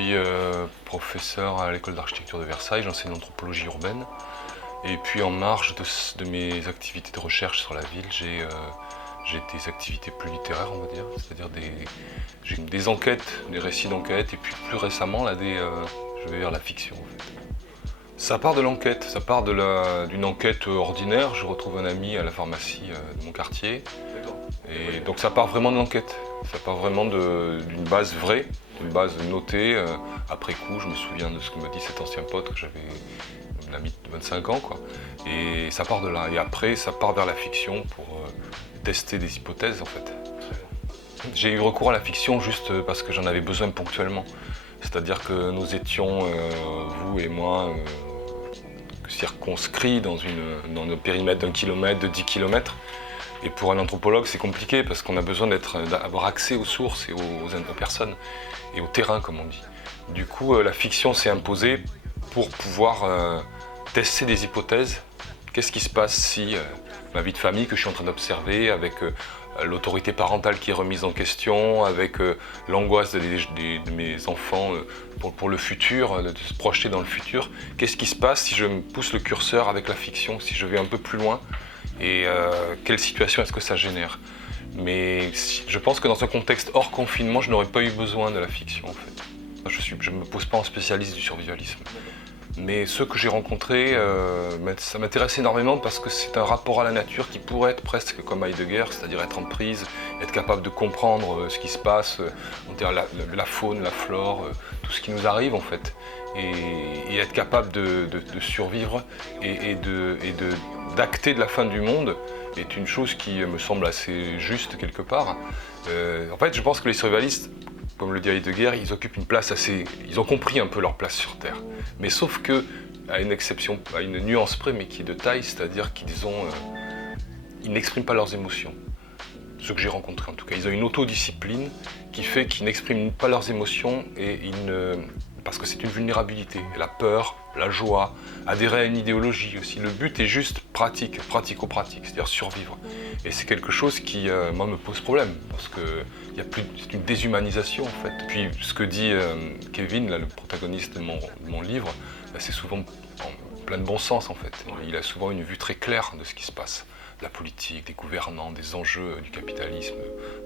suis professeur à l'école d'architecture de Versailles, j'enseigne l'anthropologie urbaine. Et puis en marge de mes activités de recherche sur la ville, j'ai des activités plus littéraires, on va dire, c'est-à-dire j'ai des enquêtes, des récits d'enquête, et puis plus récemment, là, je vais vers la fiction en fait. Ça part de l'enquête, ça part d'une enquête ordinaire. Je retrouve un ami à la pharmacie de mon quartier. Et donc ça part vraiment de l'enquête. Ça part vraiment d'une base vraie, d'une base notée. Après coup, je me souviens de ce que me dit cet ancien pote que j'avais, un ami de 25 ans, quoi. Et ça part de là. Et après, ça part vers la fiction pour tester des hypothèses, en fait. J'ai eu recours à la fiction juste parce que j'en avais besoin ponctuellement. C'est-à-dire que nous étions, vous et moi, circonscrits dans un périmètre d'1 kilomètre, de 10 kilomètres. Et pour un anthropologue, c'est compliqué parce qu'on a besoin d'avoir accès aux sources et aux personnes et au terrain, comme on dit. Du coup, la fiction s'est imposée pour pouvoir tester des hypothèses. Qu'est-ce qui se passe si ma vie de famille que je suis en train d'observer, avec l'autorité parentale qui est remise en question, avec l'angoisse de mes enfants pour le futur, de se projeter dans le futur. Qu'est-ce qui se passe si je me pousse le curseur avec la fiction, si je vais un peu plus loin, et quelle situation est-ce que ça génère? Mais je pense que dans un contexte hors confinement, je n'aurais pas eu besoin de la fiction en fait. Je ne me pose pas en spécialiste du survivalisme. Mais ceux que j'ai rencontrés, ça m'intéresse énormément parce que c'est un rapport à la nature qui pourrait être presque comme Heidegger, c'est-à-dire être en prise, être capable de comprendre ce qui se passe, la faune, la flore, tout ce qui nous arrive en fait, et être capable de survivre et d'acter de la fin du monde est une chose qui me semble assez juste quelque part. En fait, je pense que les survivalistes, comme le dit Heidegger, ils occupent une place ils ont compris un peu leur place sur Terre. Mais sauf que, à une exception, à une nuance près, mais qui est de taille, c'est-à-dire ils n'expriment pas leurs émotions. Ceux que j'ai rencontrés en tout cas. Ils ont une autodiscipline qui fait qu'ils n'expriment pas leurs émotions parce que c'est une vulnérabilité. La peur, la joie, adhérer à une idéologie aussi. Le but est juste pratico-pratique, c'est-à-dire survivre. Et c'est quelque chose qui, moi, me pose problème, parce que c'est une déshumanisation en fait. Puis ce que dit Kevin, là, le protagoniste de mon livre, c'est souvent plein de bon sens en fait. Il a souvent une vue très claire de ce qui se passe. De la politique, des gouvernants, des enjeux du capitalisme,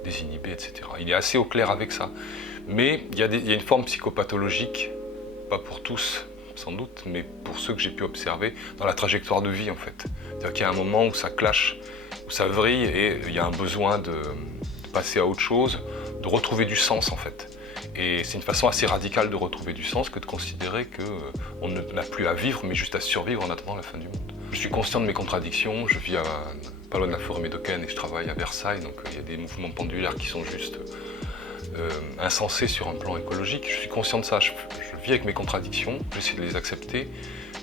des inhibés, etc. Il est assez au clair avec ça. Mais il y a une forme psychopathologique, pas pour tous sans doute, mais pour ceux que j'ai pu observer dans la trajectoire de vie en fait. C'est-à-dire qu'il y a un moment où ça clash, où ça vrille et il y a un besoin de passer à autre chose, de retrouver du sens en fait. Et c'est une façon assez radicale de retrouver du sens que de considérer qu'on n'a plus à vivre mais juste à survivre en attendant la fin du monde. Je suis conscient de mes contradictions, je vis pas loin de la forêt médocaine et je travaille à Versailles, donc il y a des mouvements pendulaires qui sont juste insensés sur un plan écologique. Je suis conscient de ça, je vis avec mes contradictions, j'essaie de les accepter,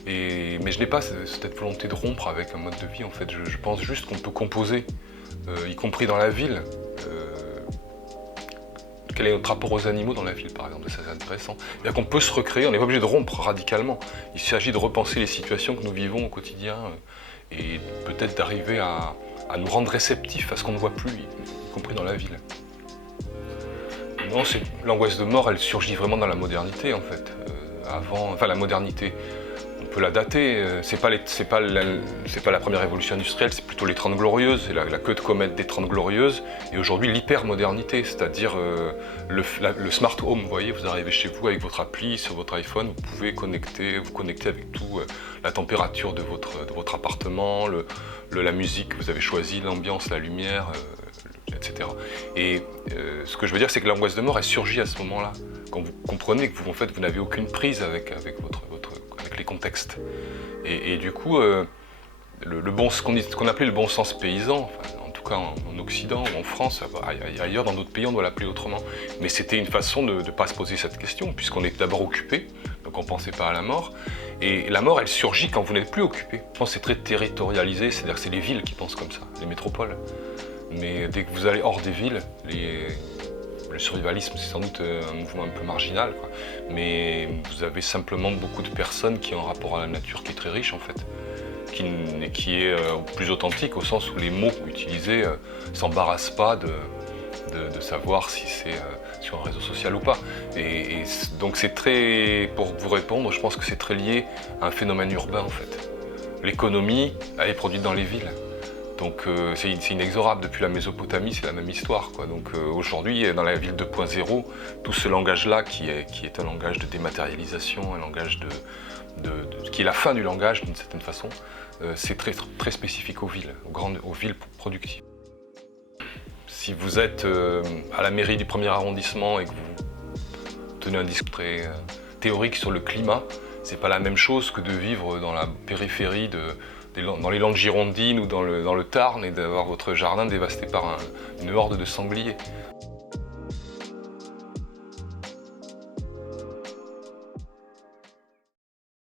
mais je n'ai pas cette volonté de rompre avec un mode de vie en fait. Je pense juste qu'on peut composer, y compris dans la ville. Quel est notre rapport aux animaux dans la ville, par exemple? C'est intéressant. C'est-à-dire qu'on peut se recréer, on n'est pas obligé de rompre radicalement. Il s'agit de repenser les situations que nous vivons au quotidien et peut-être d'arriver à nous rendre réceptifs à ce qu'on ne voit plus, y compris dans la ville. Non, l'angoisse de mort, elle surgit vraiment dans la modernité, en fait. La modernité, on peut la dater. C'est pas la première révolution industrielle, c'est plutôt les 30 glorieuses, c'est la queue de comète des 30 glorieuses. Et aujourd'hui, l'hypermodernité, c'est-à-dire le smart home. Vous voyez, vous arrivez chez vous avec votre appli sur votre iPhone, vous pouvez vous connecter avec tout, la température de votre appartement, la musique que vous avez choisie, l'ambiance, la lumière, etc. Et ce que je veux dire, c'est que l'angoisse de mort, elle surgit à ce moment-là. Quand vous comprenez que vous n'avez aucune prise avec les contextes. Et du coup, ce qu'on appelait le bon sens paysan, enfin, en tout cas en Occident ou en France, ailleurs dans d'autres pays on doit l'appeler autrement. Mais c'était une façon de ne pas se poser cette question, puisqu'on est d'abord occupé, donc on ne pensait pas à la mort. Et la mort, elle surgit quand vous n'êtes plus occupé. Je pense que c'est très territorialisé, c'est-à-dire que c'est les villes qui pensent comme ça, les métropoles. Mais dès que vous allez hors des villes, le survivalisme, c'est sans doute un mouvement un peu marginal, quoi. Mais vous avez simplement beaucoup de personnes qui ont un rapport à la nature qui est très riche, en fait. Qui est plus authentique, au sens où les mots utilisés s'embarrassent pas de savoir si c'est sur un réseau social ou pas. Donc c'est très, pour vous répondre, je pense que c'est très lié à un phénomène urbain en fait. L'économie, elle est produite dans les villes. Donc c'est inexorable, depuis la Mésopotamie, c'est la même histoire, quoi. Donc aujourd'hui, dans la ville 2.0, tout ce langage-là, qui est un langage de dématérialisation, un langage qui est la fin du langage d'une certaine façon, c'est très, très spécifique aux villes, aux villes productives. Si vous êtes à la mairie du 1er arrondissement et que vous tenez un discours très théorique sur le climat, c'est pas la même chose que de vivre dans la périphérie dans les Landes girondines ou dans le Tarn et d'avoir votre jardin dévasté par une horde de sangliers.